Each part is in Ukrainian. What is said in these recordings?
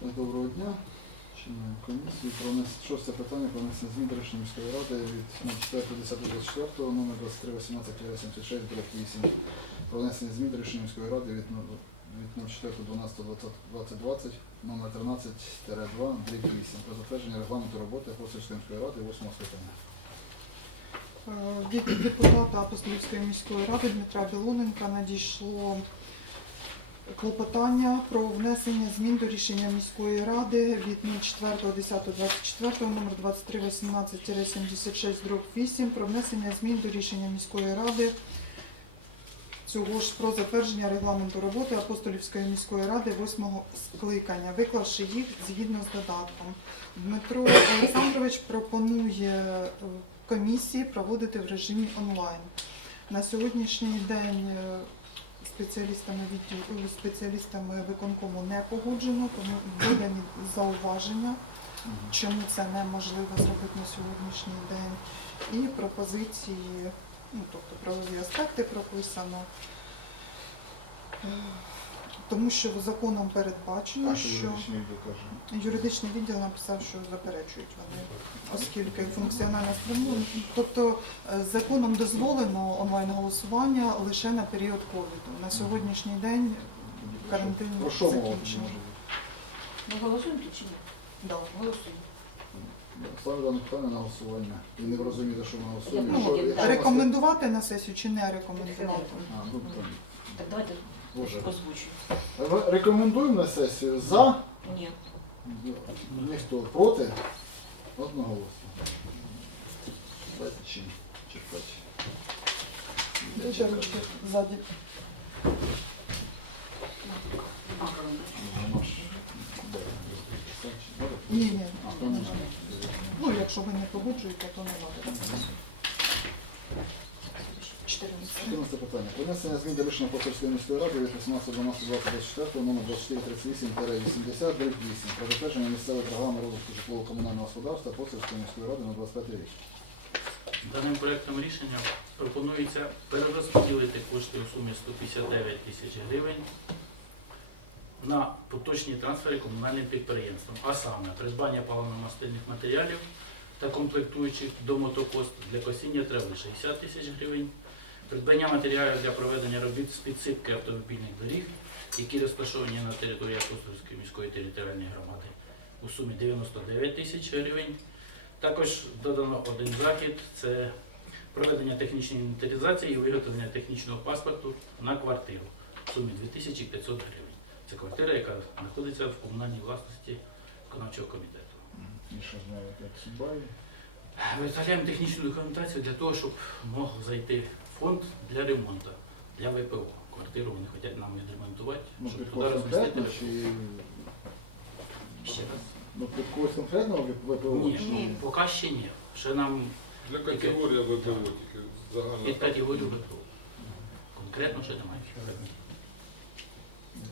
Доброго дня. Чинуємо комісію. Про внес- Шосте питання про внесення змін до рішення міської ради від 04.10.24 номер 2318 8 про внесення змін до рішення міської ради від від 04.12.2020 номер 13-2 дріб 8 про затвердження регламенту роботи Апостольської міської ради 8 скликання. Е, Від депутата Апостолівської міської ради Дмитра Білоненка надійшло клопотання про внесення змін до рішення міської ради від 04.10.24 номер 2318-76 8 про внесення змін до рішення міської ради цього ж про затвердження регламенту роботи Апостолівської міської ради 8 скликання, виклавши їх згідно з додатком. Дмитро Олександрович пропонує е, комісії проводити в режимі онлайн. На сьогоднішній день е, спеціалістами відділу спеціалістами виконкому не погоджено, тому видані зауваження, чому це неможливо зробити на сьогоднішній день, і пропозиції, ну тобто правові аспекти прописано. Тому що законом передбачено, що що юридичний відділ написав, що заперечують вони, оскільки функціональна спрямована. Тобто е, законом дозволено онлайн-голосування лише на період ковіду. На сьогоднішній день карантин що закінчений. Ми голосуємо тут чи ні? Да. Голосуємо. Ставлю питання на голосування. І не розумієте, що ми голосуємо. Ну, ні, якщо у вас- Рекомендувати на сесію чи не рекомендувати? А, ну, так. Так давайте Боже. озвучуємо. Ре- Рекомендуємо на сесію за, Ні. ніхто проти, одноголосно. Дайте чим чекати. Дякую. Ззаді. Воно ж, де, розписати. Ні, ні. А, то не. Ну, якщо ви не погоджуєте, то не треба. 14. 14 питання. Змін до рішення Апостольської міської ради від 18.12.24 номер 2438-80 8 про затвердження місцевої програми розвитку житлово-комунального господарства Апостольської міської ради на 25 рік. Даним проектом рішення пропонується перерозподілити кошти у сумі 159 тисяч гривень на поточні трансфери комунальним підприємствам, а саме придбання паливно-мастильних матеріалів та комплектуючих до мотокост для косіння трави 60 тисяч гривень, придбання матеріалів для проведення робіт з підсипки автомобільних доріг, які розташовані на території Апостольської міської територіальної громади у сумі 99 тисяч гривень. Також додано один захід це проведення технічної інвентаризації і виготовлення технічного паспорту на квартиру в сумі 2500 гривень. Це квартира, яка знаходиться в комунальній власності виконавчого комітету. І що з як судьба? технічну документацію для того, щоб мог зайти фонд для ремонту, для ВПО. Квартиру вони хочуть нам відремонтувати, Ну, щоб під туди когось розмістити. конкретно чи Ще раз. ну, під когось конкретного ВПО? Ні, Ні. поки ще ні. Ще нам Для категорії ВПО тільки під категорію ВПО. Конкретно ще немає.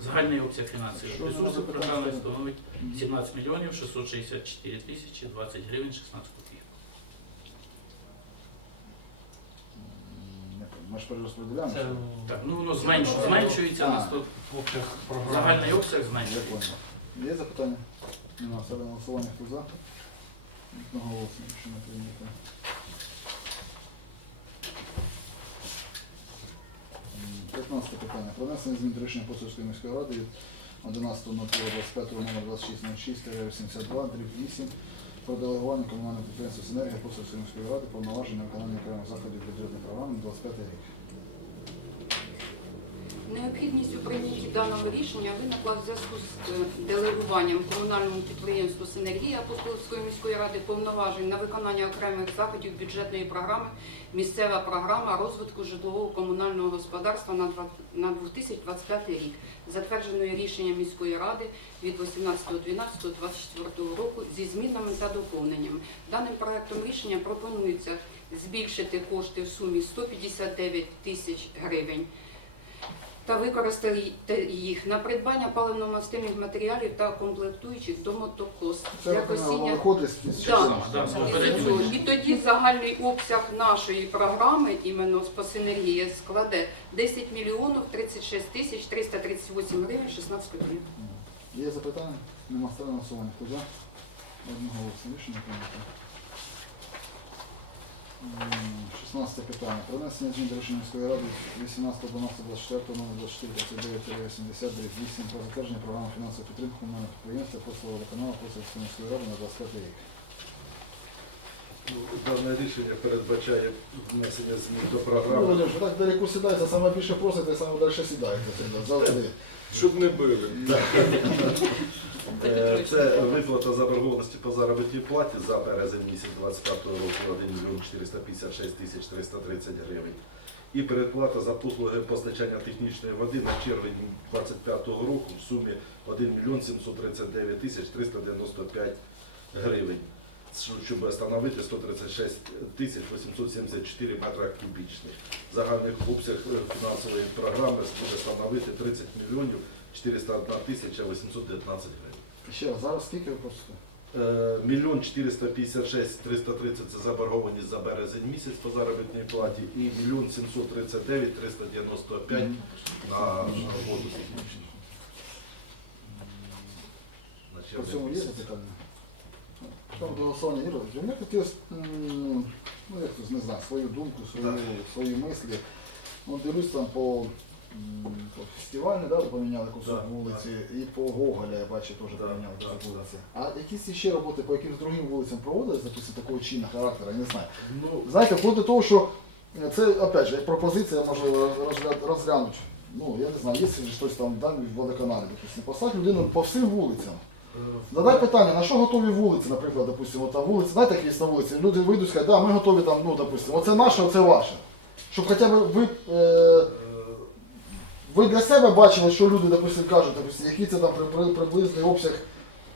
Загальний обсяг фінансових Що ресурсів за програми питання? становить 17 мільйонів 664 тисячі 20 гривень 16 копійок. М, не пам'ятаю. Ми ж перерозподіляємо. Це Так, ну воно зменшу- зменшується на 100, обсяг програми. загальний обсяг Я зменшується. понял. Є запитання? Нема. Ставлю на голосування. Хто за? Одноголосно, якщо не прийнято. М, 15 питання. Про внесення змін до рішення Апостольської міської ради від 11.05 номер 2606-82 дріб 8 про делегування комунального підприємства «Синергія» Апостольської міської ради повноваження виконання окремих заходів бюджетної програми на 25 рік. Необхідність у прийнятті даного рішення виникла в зв'язку з е, делегуванням комунальному підприємству «Синергія» Апостолської міської ради повноважень на виконання окремих заходів бюджетної програми «Місцева програма розвитку житлового комунального господарства на 2025 рік», затвердженої рішенням міської ради від 18.12.24 року зі змінами та доповненнями. Даним проектом рішення пропонується збільшити кошти в сумі 159 тисяч гривень та використати їх на придбання паливно-мастильних матеріалів та комплектуючих до мотокост для косіння. Да. І тоді загальний обсяг нашої програми іменно з посинергії складе 10 мільйонів 36 тисяч 338 гривень 16 копійок. Є запитання? Нема ставлю на голосування. Хто за? Одноголосно. Рішення прийнято. М, 16 питання. Про змін до рішення міської ради 18.12.24 номер 24 8 про затвердження програми фінансової підтримки комунального підприємства послугового водоканалу Косівської міської ради на 25 рік. Ну, Дане рішення передбачає внесення змін до Ну, програми, Валерій, ви так далеко сідаєте, саме більше просите, саме далі сідаєте. Завжди. Щоб не били. Е, Це виплата заборгованості по заробітній платі за березень місяць 25 року 1 мільйон 456 тисяч 330 гривень. І передплата за послуги постачання технічної води на червень 25 року в сумі 1 мільйон 739 тисяч 395 гривень, щоб встановити 136 тисяч 874 метра кубічних. Загальний обсяг е, фінансової програми буде становити 30 мільйонів 401 тисяча 819 гривень. Ще раз, зараз скільки ви просите? Е, Мільйон 456 330 це заборгованість за березень місяць по заробітній платі і мільйон 739 395 на роботу технічну. На По цьому є запитання? Там голосування не. У мене хотілося, ну як не знаю, свою думку, свої, свої мислі. Ну, дивлюсь там по, по фестивалю, да, поміняли кусок Так, вулиці, і по Гоголя, я бачу, теж Так, поміняли так, кусок вулиці. А якісь ще роботи по якимсь другим вулицям проводились, допустим, такого чинного характеру, я не знаю. Ну, Знаєте, вплоть до того, що е, це, опять же, як пропозиція, можливо, розгля- розглянути. Ну, я не знаю, є щось там да, в водоканалі, допустим, поставити людину по всім вулицям. Е, Задай питання, на що готові вулиці, наприклад, допустимо, там вулиці, знаєте, як є на вулиці, люди вийдуть і скажуть, да, ми готові там, ну, допустимо, оце наше, оце ваше. Щоб хоча б ви, е, е, ви для себе бачили, що люди, допустим, кажуть, допустим, який це там при- при- приблизний обсяг.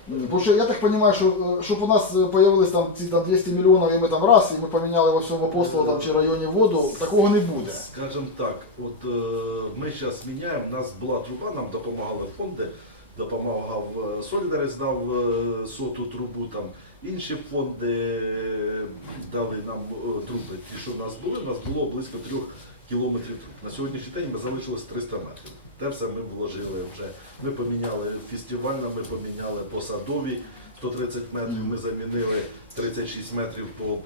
Бо що я так розумію, що е, щоб у нас з'явились там ці там 200 мільйонів, і ми там раз, і ми поміняли во всьому апостолу там, чи районі воду, такого не буде. Скажем так, от е, ми зараз міняємо, у нас була труба, нам допомагали фонди, допомагав е, Солідарис дав е, соту трубу, там інші фонди е, дали нам труби. Ті, що в нас були, у нас було близько трьох кілометрів труб. На сьогоднішній день ми залишилось 300 метрів. Те все ми вложили вже. Ми поміняли фестивальна, ми поміняли по садовій 130 метрів, ми замінили 36 метрів по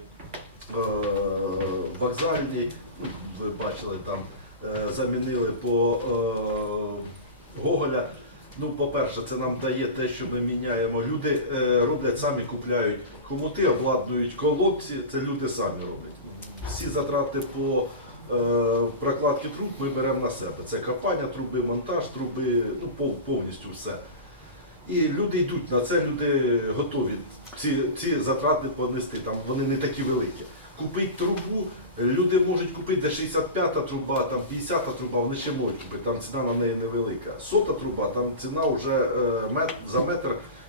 вокзальній, ну, ви бачили там, замінили по Гоголя. Ну, по-перше, це нам дає те, що ми міняємо. Люди е, роблять самі купляють хомути, обладнують колодці, це люди самі роблять. Всі затрати по е, прокладки труб ми беремо на себе. Це копання труби, монтаж труби, ну повністю все. І люди йдуть на це, люди готові ці, ці затрати понести. Там вони не такі великі. Купить трубу, люди можуть купити де 65-та труба, там 50-та труба, вони ще можуть купити, там ціна на неї невелика. Сота труба, там ціна вже е, за метр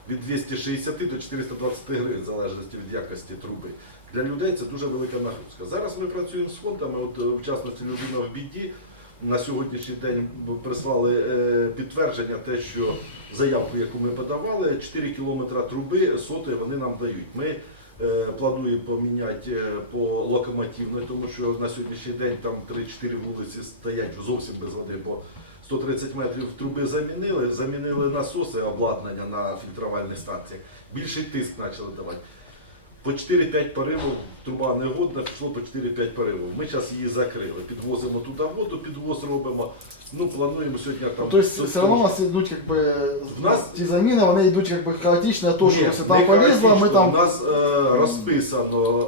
від 260 до 420 гривень, в залежності від якості труби. Для людей це дуже велика нагрузка. Зараз ми працюємо з фондами, от в частності людина в біді. На сьогоднішній день прислали е, підтвердження, те, що заявку, яку ми подавали, 4 кілометри труби сотої вони нам дають. Ми е, плануємо поміняти е, по локомотивної, тому що на сьогоднішній день там 3-4 вулиці стоять зовсім без води, бо 130 метрів труби замінили, замінили насоси обладнання на фільтрувальних станціях. Більший тиск почали давати. По 4-5 поривів труба негодна, пішло по 4-5 поривів. Ми зараз її закрили. Підвозимо туди воду, підвоз робимо. Ну, плануємо сьогодні там. Тобто все одно у нас йдуть якби, В нас- ті заміни, вони йдуть якби хаотично, то, що Ні, все не там полізло, ми хаотично. там... У нас е, розписано,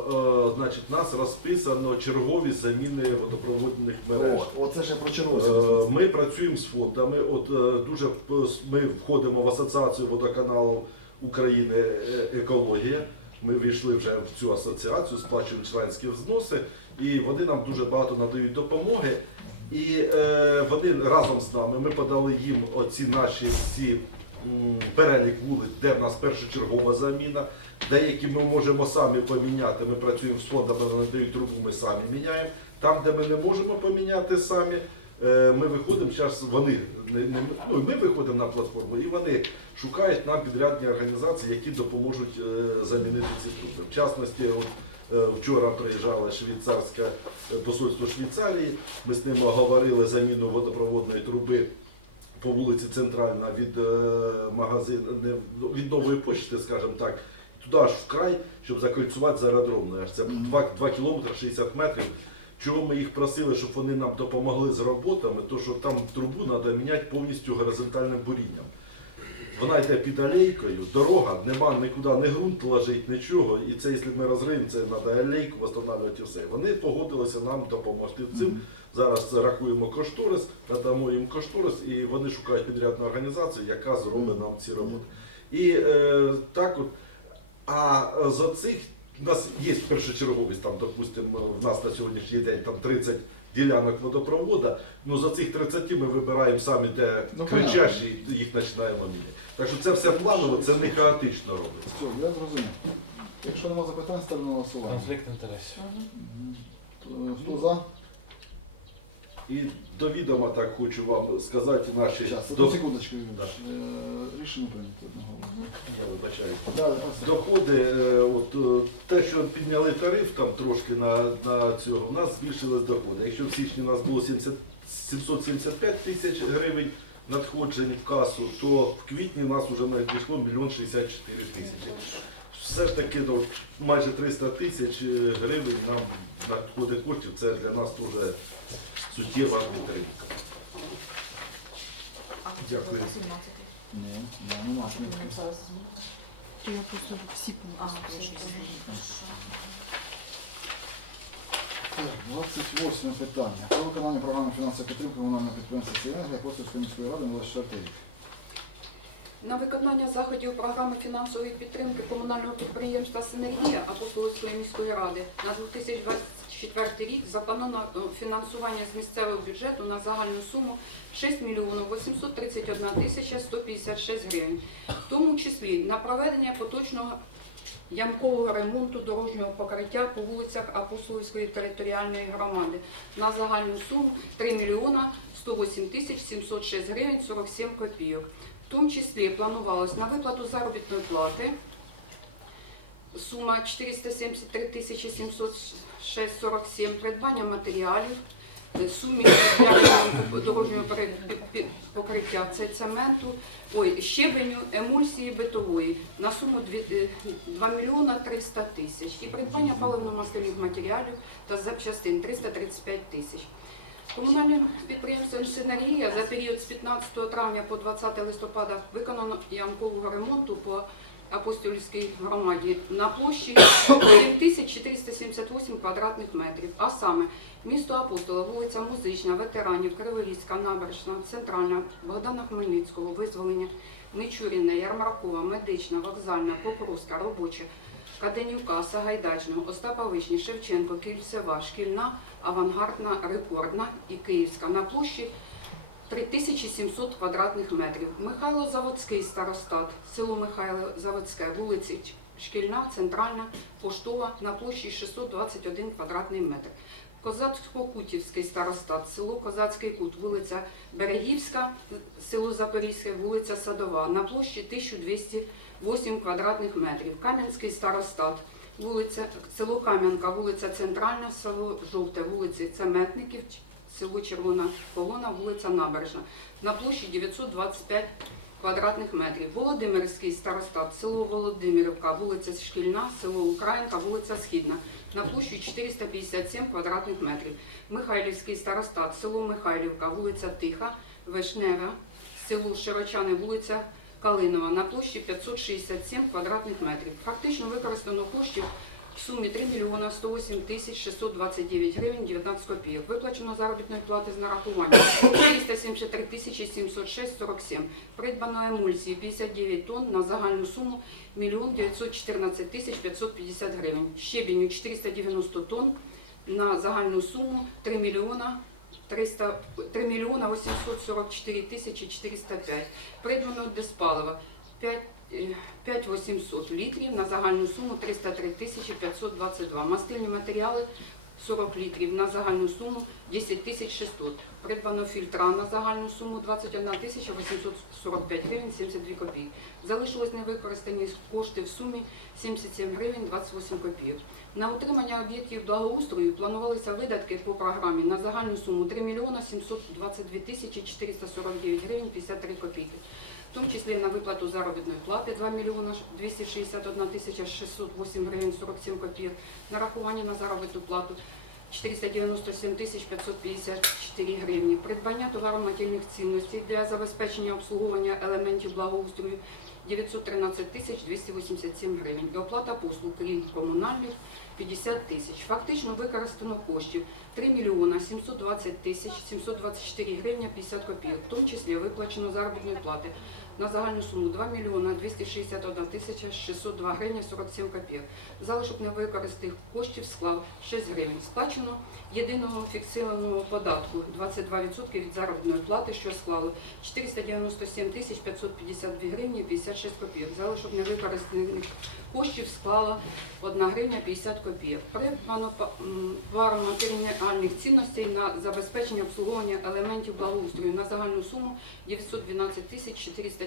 е, значить, у нас розписано чергові заміни водопроводних мереж. От, оце я про. Е, Ми працюємо з фондами. От е, дуже п- ми входимо в асоціацію водоканалу України е, екологія. Ми війшли вже в цю асоціацію, сплачуємо членські взноси, і вони нам дуже багато надають допомоги. І е, вони разом з нами ми подали їм оці наші всі перелік вулиць, де в нас першочергова заміна. Деякі ми можемо самі поміняти. Ми працюємо з фондами, вони надають трубу, ми самі міняємо. Там, де ми не можемо поміняти самі, ми виходимо зараз. Вони ну, ми виходимо на платформу, і вони шукають нам підрядні організації, які допоможуть е, замінити ці труби. В частності, от, е, вчора приїжджало швейцарське е, посольство Швейцарії. Ми з ними говорили заміну водопроводної труби по вулиці Центральна від е, магазину, від нової почти, скажімо так, туди аж в край, щоб закольцювати з аеродромною. Це Мгм. 2, 2 кілометри 60 метрів. Чого ми їх просили, щоб вони нам допомогли з роботами, то що там трубу треба міняти повністю горизонтальним бурінням. Вона йде під алейкою, дорога, нема нікуди не ґрунт лежить, нічого. І це, якщо ми розриємо, це треба алейку встановлювати і все. Вони погодилися нам допомогти в цим. Зараз рахуємо кошторис, надамо їм кошторис, і вони шукають підрядну організацію, яка зробить нам ці роботи. І е, так от, а з оцих у нас є першочерговість, там, допустимо, в нас на сьогоднішній день там 30 ділянок водопроводу, ну за цих 30 ми вибираємо самі, де Ну, кричащі, і їх починаємо міняти. Так що це все планово, це не хаотично робиться. Все, я зрозумів. Якщо нема запитань, ставлю на голосування. Конфлікт інтересів. Е, Хто за? І до відома так хочу вам сказати наші Зараз, до... секундочку. Да. Е, Рішення прийнято одноголосно. Я Далі, Доходи, е, от е, те, що підняли тариф там трошки на, на цього, у нас збільшились доходи. Якщо в січні у нас було 70, 775 тисяч гривень надходжень в касу, то в квітні у нас вже надійшло 1 мільйон 64 тисячі. Все ж таки ну, майже 300 тисяч е, гривень нам надходить коштів, це для нас дуже суттєва підтримка. Дякую. Ні, ні, нема. То я просто всі пункти все, прошу. Так, 28 питання. Про виконання програми фінансової підтримки комунального підприємства «Сіенергія» Апостольської міської ради на 24 рік. На виконання заходів програми фінансової підтримки комунального підприємства «Синергія» Апостолської міської ради на 2024 рік заплановано е, фінансування з місцевого бюджету на загальну суму 6 мільйонів 831 тисяча 156 гривень, в тому числі на проведення поточного ямкового ремонту дорожнього покриття по вулицях Апостолівської територіальної громади на загальну суму 3 мільйона 108 тисяч 706 гривень 47 копійок. В тому числі планувалось на виплату заробітної плати сума 473 тисячі 706,47, придбання матеріалів, е, сумі для ремонту дорожнього покриття, це цементу, ой, щебеню, емульсії битової на суму 2 мільйона 300 тисяч. І придбання паливно-мастильних матеріалів та запчастин 335 тисяч. Комунальним підприємством «Синергія» за період з 15 травня по 20 листопада виконано ямкового ремонту по Апостольській громаді на площі 7478 квадратних метрів. А саме місто Апостола, вулиця Музична, ветеранів, Криворізька, Набережна, Центральна, Богдана Хмельницького, Визволення, Нечуріна, Ярмаркова, Медична, Вокзальна, Покровська, Робоча, Каденюка, Сагайдачного, Остапа Вишні, Шевченко, Кільцева, Шкільна, Авангардна, Рекордна і Київська на площі 3700 квадратних метрів. Михайло Заводський старостат, село Михайло Заводське, вулиці Шкільна, Центральна, Поштова на площі 621 квадратний метр. Козацько-Кутівський старостат, село Козацький Кут, вулиця Берегівська, село Запорізьке, вулиця Садова на площі 1208 квадратних метрів. Кам'янський старостат, вулиця село Кам'янка, вулиця Центральна, село Жовте, вулиці Цеметників, село Червона Колона, вулиця Набережна на площі 925 квадратних метрів. Володимирський старостат, село Володимирівка, вулиця Шкільна, село Українка, вулиця Східна на площі 457 квадратних метрів. Михайлівський старостат, село Михайлівка, вулиця Тиха, Вишнева, село Широчани, вулиця Калинова на площі 567 квадратних метрів. Фактично використано коштів в сумі 3 мільйона 108 тисяч 629 гривень 19 копійок. Виплачено заробітної плати з нарахування 473 тисячі 706,47. Придбано емульсії 59 тонн на загальну суму 1 914 тисяч 550 гривень. Щебеню 490 тонн на загальну суму 3 мільйона 300, 3 мільйона 844 тисячі 405. Придбано диспалива 5 5800 літрів на загальну суму 303 тисячі 522. Мастильні матеріали 40 літрів на загальну суму 10 тисяч 600. Придбано фільтра на загальну суму 21 тисяча 845 гривень 72 копійки. Залишилось невикористані кошти в сумі 77 гривень 28 копійок. На утримання об'єктів благоустрою планувалися видатки по програмі на загальну суму 3 мільйона 722 тисячі 449 гривень 53 копійки. В тому числі на виплату заробітної плати 2 мільйона 261 тисяча 608 гривень 47 копійок, нарахування на заробітну плату 497 тисяч 554 гривні, придбання товаро-матеріальних цінностей для забезпечення обслуговування елементів благоустрою 913 тисяч 287 гривень і оплата послуг, крім комунальних, 50 тисяч. Фактично використано коштів 3 мільйона 720 тисяч 724 гривня 50 копійок, в тому числі виплачено заробітної плати на загальну суму 2 мільйона 261 тисяча 602 гривня 47 копійок. Залишок невикористаних коштів склав 6 гривень. Сплачено єдиного фіксованого податку 22% від заробітної плати, що склало 497 тисяч 552 гривні 56 копійок. Залишок невикористаних коштів склала 1 гривня 50 копійок. Придбано па- м, товарно матеріальних цінностей на забезпечення обслуговування елементів благоустрою на загальну суму 912 тисяч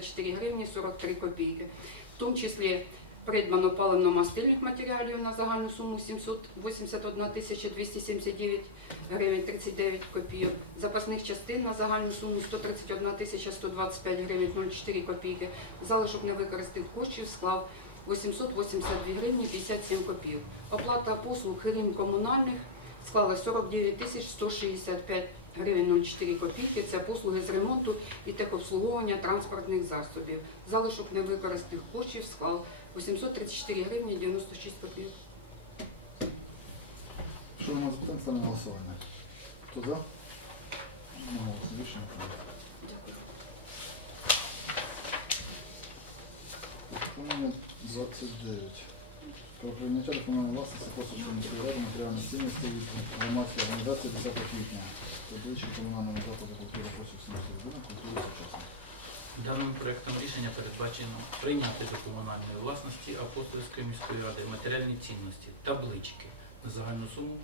404 гривні 43 копійки. В тому числі придбано паливно-мастильних матеріалів на загальну суму 781 тисяча 279 гривень 39 копійок, запасних частин на загальну суму 131 тисяча 125 гривень 04 копійки, залишок невикористаних коштів склав 882 гривні 57 копійок. Оплата послуг крім комунальних склала 49 тисяч 165 гривень 04 копійки. Це послуги з ремонту і техобслуговування транспортних засобів. Залишок невикористаних коштів склав 834 гривні 96 копійок. Що нема запитань, ставимо на голосування. Хто за? Прийнято. Питання 29. Про прийняття комунальної власності Косовської міської матеріальної цінності від громадської організації 10 квітня. Таблички комунального закладу культури міської будинок культури сучасної. Даним проектом рішення передбачено прийняти до комунальної власності Апостольської міської ради матеріальні цінності, таблички на загальну суму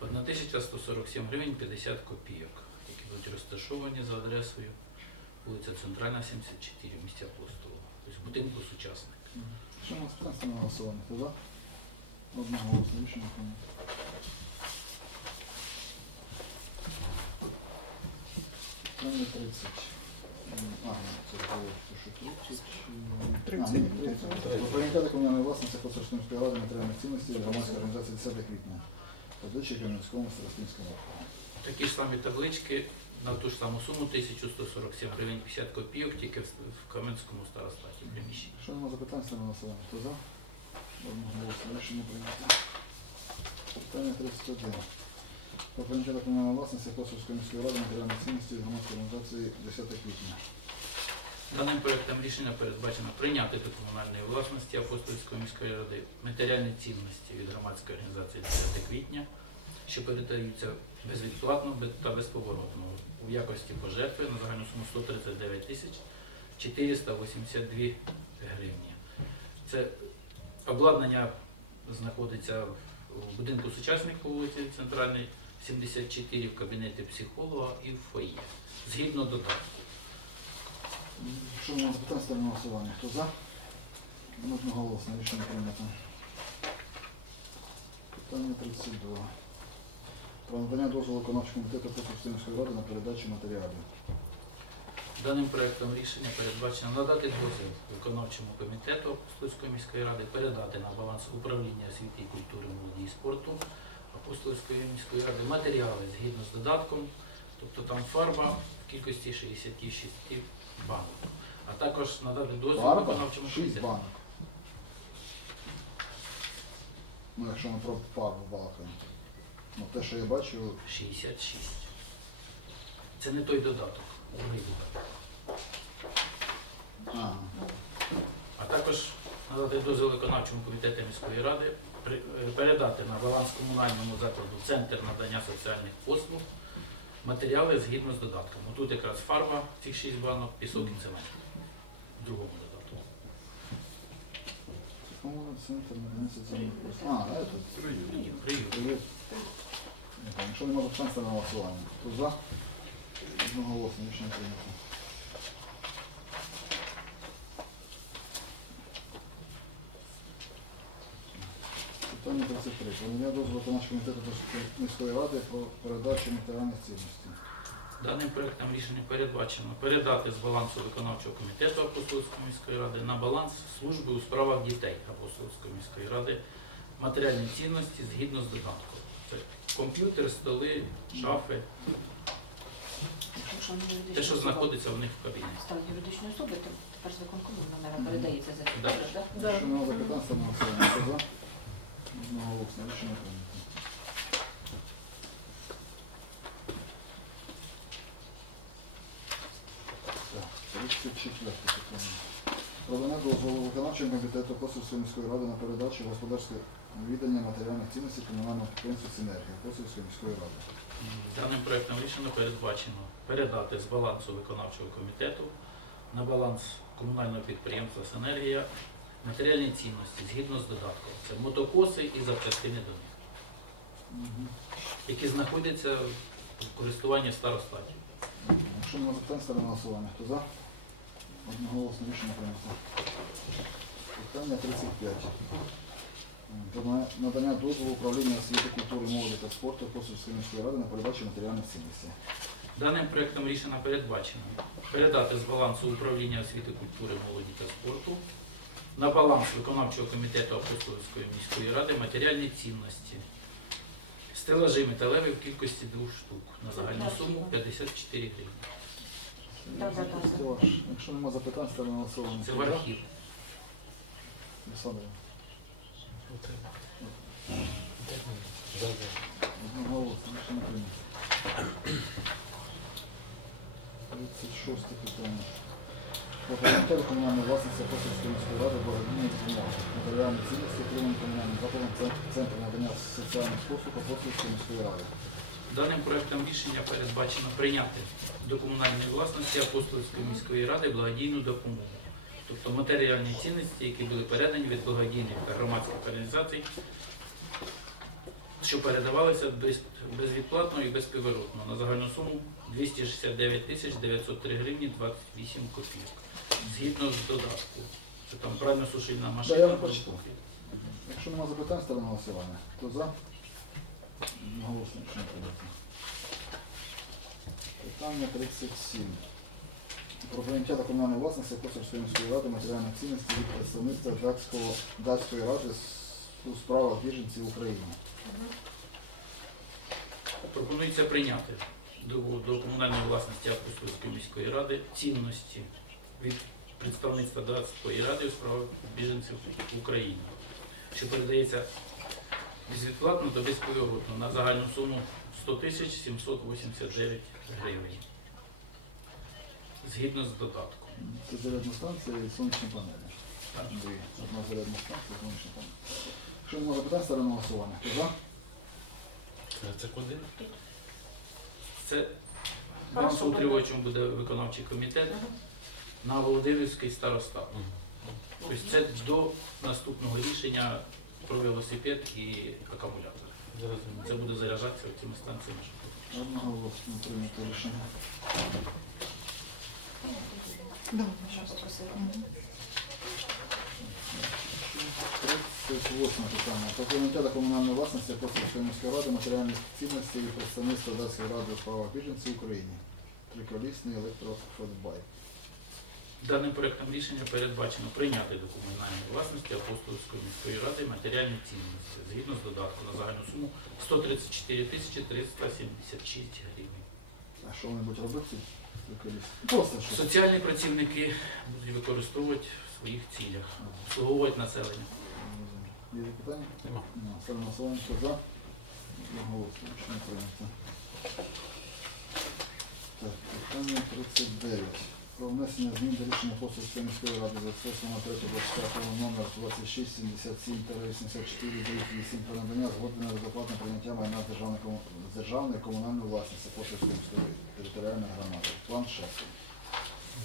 1147 гривень 50 копійок, які будуть розташовані за адресою вулиця Центральна, 74 в місті Апостолова, тобто будинку сучасник. Що у нас питань ставимо на голосування? Хто за? Рішення прийнято. Питання 30. А, це було те, що 30. чи- А, ні, 30. Про прийняття до комунальної власності Косовської міської ради матеріальних цінностей громадської організації 10 квітня. Таблички Кам'янському Старостинському округу. Такі ж самі таблички на ту ж саму суму 1147 гривень 50 копійок, тільки в Кам'янському старостаті приміщенні. Що нема запитань, ставимо на голосування. Хто за? Одноголосно. Рішення прийнято. Питання 31. Про прийняття комунальної власності Косовської міської ради матеріальних цінностей громадської організації 10 квітня. Даним проектом рішення передбачено прийняти до комунальної власності Апостольської міської ради матеріальні цінності від громадської організації 10 квітня, що передаються безвідплатно та безповоротно у якості пожертви на загальну суму 139 тисяч 482 гривні. Це обладнання знаходиться в будинку сучасник по вулиці Центральній, 74 в кабінеті психолога і в фоє. Згідно додатку. Що нема запитань, ставимо на голосування. Хто за? Одноголосно. Рішення прийнято. Питання 32. Про надання дозволу виконавчого комітету Косовської міської ради на передачу матеріалів. Даним проектом рішення передбачено надати дозвіл виконавчому комітету Апостольської міської ради передати на баланс управління освіти і культури, молоді і спорту Апостольської міської ради матеріали згідно з додатком, тобто там фарба в кількості 66 банок. А також надати дозвіл виконавчому 6 комітету. банок. Ну, якщо ми про фарбу балакаємо. Ну, те, що я бачу, 66. Це не той додаток, другий додаток. а, А також надати дозвіл виконавчому комітету міської ради передати на баланс комунальному закладу Центр надання соціальних послуг матеріали згідно з додатком. Тут якраз фарба, цих 6 банок, пісок і цемент. В другому додатку. центр надання соціальних послуг. А, это. Прийом. Привіт. Не знаю, Якщо немає запитань, на голосування. Хто за? Одноголосно, рішення прийнято. Питання 33. Про надання дозволу виконавчого комітету міської ради про передачу матеріальних цінностей. Даним проектом рішення передбачено передати з балансу виконавчого комітету Апостольської міської ради на баланс служби у справах дітей Апостольської міської ради матеріальні цінності згідно з додатком. Це комп'ютер, столи, шафи, те, що знаходиться в них в кабінеті. стала юридичною особою, то тепер з виконкому номера передається за це. на. Хто за? Одноголосно, рішення прийнято. Так, 34 питання. Про дозволу виконавчого комітету Косівської міської ради на передачу господарське віддання матеріальних цінностей комунального підприємства «Синергія» Косівської міської ради. Даним проектом рішення передбачено передати з балансу виконавчого комітету на баланс комунального підприємства «Синергія» матеріальні цінності згідно з додатком. Це мотокоси і запчастини до них, які знаходяться в користуванні старостатів. Якщо немає запитань, на голосування. Хто за? Одноголосно рішення прийнято. Питання 35. Про надання дозволу управління освіти, культури, молоді та спорту Косівської міської ради на передачу матеріальних цінностей. Даним проектом рішення передбачено передати з балансу управління освіти, культури, молоді та спорту на баланс виконавчого комітету Апостольської міської ради матеріальні цінності. Стелажі металеві в кількості двох штук на загальну суму 54 гривні. Так, так, так. Стелаж. Якщо немає запитань, ставимо на голосування. Це в архів. Олександр. Одноголосно рішення прийнято. 36 питання. Прийняття комунальної власності Косівської ради благодійної допомоги. Матеріальні цінності отримані комунальним закладом Центр- Центр надання соціальних послуг Апостольської міської ради. Даним проектом рішення передбачено прийняти до комунальної власності Апостольської міської ради благодійну допомогу. Тобто матеріальні цінності, які були передані від благодійних та громадських організацій, що передавалися без, безвідплатно і безповоротно на загальну суму 269 тисяч 903 гривні 28 копійок. Згідно з додатку. Це там правильно сушильна машина. Да, я прочитав. Якщо немає запитань, ставимо голосування. Хто за? Одноголосно рішення прийнято. Питання 37. Про прийняття до комунальної власності Косівської міської ради матеріальних цінностей від представництва датського, датської ради з- у справах біженців України. Пропонується прийняти до, до комунальної власності Апостольської міської ради цінності від представництва Датської ради у справах біженців України, що передається безвідплатно та безповоротно на загальну суму 100 тисяч 789 гривень. Згідно з додатком. Це зарядна станція і сонячні панелі. Так. Одна зарядна станція, сонячні панелі. Якщо немає запитань, ставимо на голосування. Хто за? Це куди? Це балансоутримувачем буде виконавчий комітет на Володимирський старостат. Тобто це до наступного рішення про велосипед і акумулятор. Це буде заряджатися цими станціями. Одноголосно прийнято рішення. Да. Попросила. Мгм. 38 питання. Про прийняття до комунальної власності Косівської міської ради матеріальних цінностей від представництва Датської ради у справах біженців в Україні. Триколісний електрофотбайк. Даним проектом рішення передбачено прийняти до комунальної власності Апостольської міської ради матеріальні цінності згідно з додатком на загальну суму 134 тисячі 376 гривень. А що вони будуть робити? Просто що? Соціальні працівники будуть використовувати в своїх цілях, обслуговувати населення. Є запитання? Нема. Нема. Ставимо на голосування. Хто за? Одноголосно рішення прийнято. Так, питання 39. Про внесення змін до рішення Апостольської міської ради за 3 номер 2677 84 8 про надання згоди на безоплатне прийняття майна державної, кому- державної комунальної власності Апостольської міської територіальної громади. План шефу.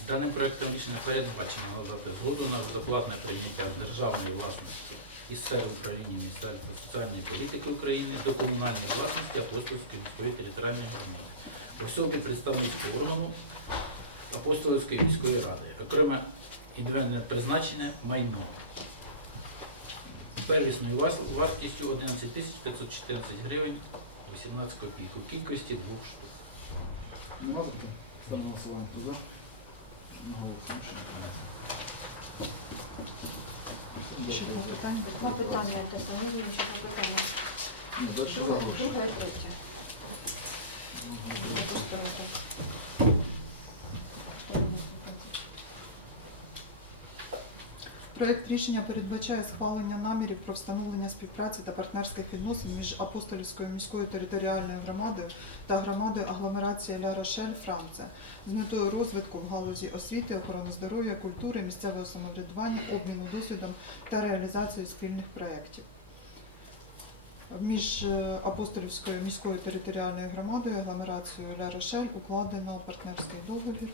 Даним проектом рішення передбачено надати згоду на безоплатне прийняття державної власності із сфери управління Міністерства соціальної політики України до комунальної власності Апостольської міської територіальної громади. В особі представницького органу Апостольської міської ради. Окреме індивідуальне призначення майно. Первісною вартістю 11 тисяч 514 гривень 18 копійок у кількості двох штук. Нема запитань? Ставимо на голосування. Хто за? На голосуємо. Рішення прийнято. Ще Дякую. питання. Два питання, те саме, ще два питання. Друге, друге, третє. Сторону? Проект рішення передбачає схвалення намірів про встановлення співпраці та партнерських відносин між Апостолівською міською територіальною громадою та громадою агломерації Ля Рошель Франце з метою розвитку в галузі освіти, охорони здоров'я, культури, місцевого самоврядування, обміну досвідом та реалізацію спільних проєктів. Між е, Апостолівською міською територіальною громадою агломерацією Ля Рошель укладено партнерський договір.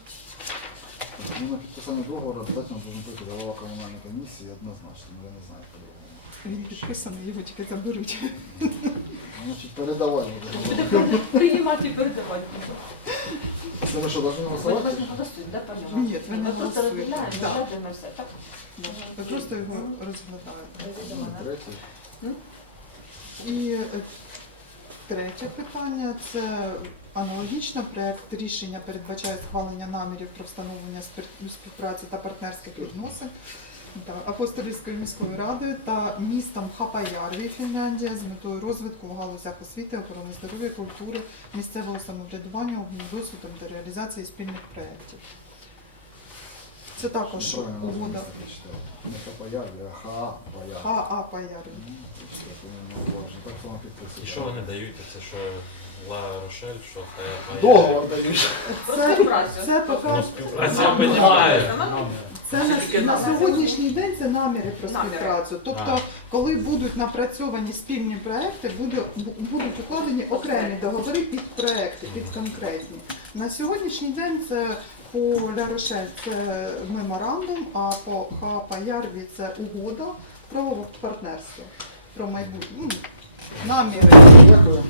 Ну, на підписання договору обов'язково должен бути голова комунальної комісії однозначно, ну, я не знаю по-другому. Він підписаний, його тільки заберуть. Значить, передавай буде. Приймати і передавати. Це ви що, должны Ви голосувати? вас не голосуєте, да, по? Ні, ви не Ми просто голосуєте. Да. розглядаємо все, так? Ви просто його розглядаєте. Третій. І е, третє питання це аналогічно. Проект рішення передбачає схвалення намірів про встановлення співпраці та партнерських відносин Апостолівською міською радою та містом Хапаярві, Фінляндія, з метою розвитку в галузях освіти, охорони здоров'я, культури, місцевого самоврядування, обміну досвідом та реалізації спільних проєктів. Це також угода. Не Хапаярві, а. Ну, повинен уважно. Так само. І що вони дають? Це що Ла Рошель, що Хая Договор даєш. Це, співпрацю. це поки Ну, співпраця я розумію. Це на, на сьогоднішній день це наміри про Наміри. співпрацю. Тобто, коли будуть напрацьовані спільні проекти, буде, бу- будуть укладені окремі договори під проекти, під конкретні. На сьогоднішній день це по Ля Рошель це меморандум, а по Хапаярві це угода про партнерство, про майбутнє. Ну, наміри. Дякую.